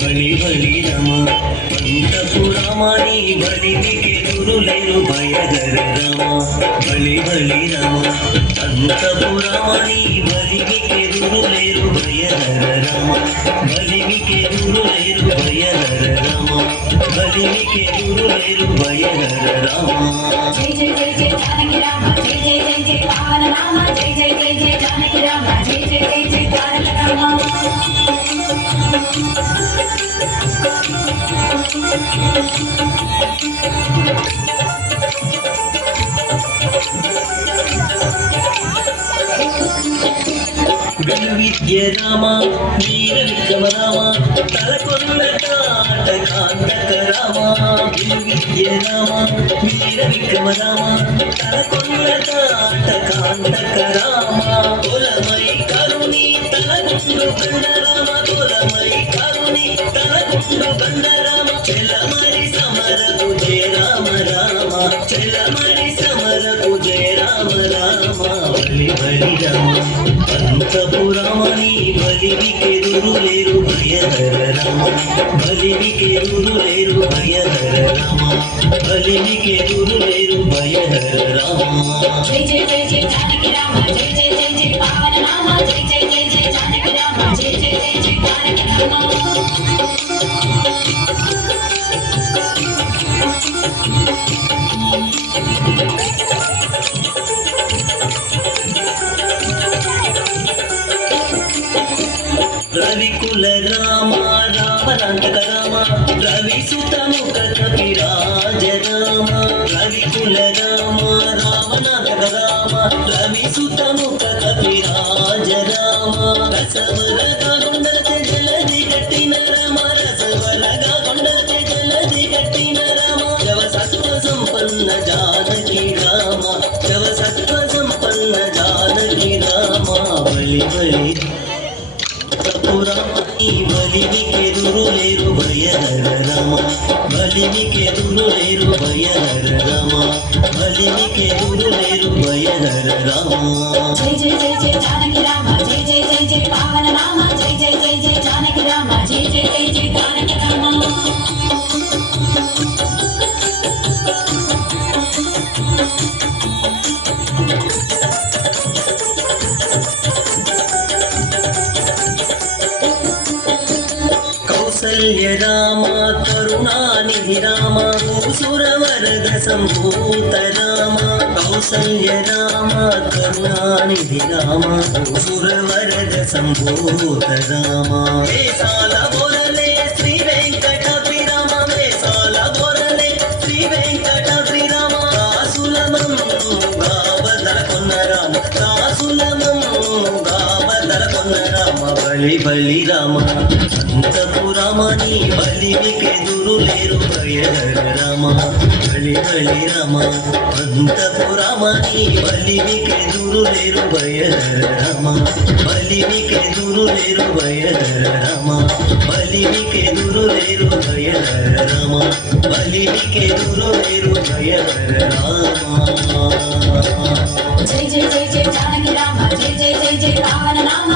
బలి బలి రమ అంతపురమణి బలికి ఎదురులేరు భయగర రమ బలి బలి రమ అంతపురమణి బలికి ఎదురులేరు భయగర రమ బలికి ఎదురులేరు భయగర రమ బలికి ఎదురులేరు భయగర రమ జై జై జై జై జానకి రామ జై జై జై జై పావన నామ జై జై జై జై జానకి రామ జై జై జై జై తారక రామ విద్య రామ వీర విక్రమ రామ తలకొల్ల కాంతక రామ విద్య రామ వీర విక్రమ రామ తలకొల్ల కాంతక రామ కులమై కరుణి తలకుండు బండ రామ కులమై కరుణి తలకుండు బండ రామ చెలమరి సమరకు జయ రామ రామ చెలమరి సమరకు జయ రామ రామ బలి బలి రామ అంతపురమణి బలికి ఎదురులేరు భయహర రామ బలికి ఎదురులేరు భయహర రామ బలికి ఎదురులేరు భయహర రామ జై జై జై జై జానకి రామ జై జై జై జై పావన నామ జై జై జై జై జానకి రామ జై జై జై జై తారక రామ రవికుల రామ రామనాంతక రామ రవి సుతముఖ కపిరాజ రామ రవికుల రామ రామనాంతక రామ రవి సుతముఖ కపిరాజ రామ రసవరగా కొండలతే జలది కట్టిన రామ రసవరగా కొండలతే జలది కట్టిన రామ జవ సత్వ సంపన్న జానకి రామ జవ సత్వ సంపన్న జానకి రామ బలి బలి పురమణి బలికి ఎదురులేరు భయహర రామ బలికి ఎదురులేరు భయహర రామ బలికి ఎదురులేరు భయహర రామ జై జై జై జై జానకి రామ జై జై జై జై పావన నామ జై జై జై జై జానకి రామ జై జై జై జై తారక రామ కౌసల్య రామ కరుణానిధి రామ సురవరద సంభూత రామ కౌసల్య రామ కరుణానిధి రామ సురవరద సంభూత రామ వేసాల బోరలే శ్రీ వెంకటాద్రి రామ వేసాల బోరలే శ్రీ వెంకటాద్రి రామ కాసులమము గావదల కొన్న రామ కాసులమము గావదల కొన్న రామ బలి బలి రామ అంతపురమణి బలికి ఎదురులేరు భయహర రామ బలి బలి రామ అంతపురమణి బలికి ఎదురులేరు భయహర రామ బలికి ఎదురులేరు భయహర రామ బలికి ఎదురులేరు భయహర రామ బలికి ఎదురులేరు భయహర రామ జై జై జై జై జానకి రామ జై జై జై జై పావన నామ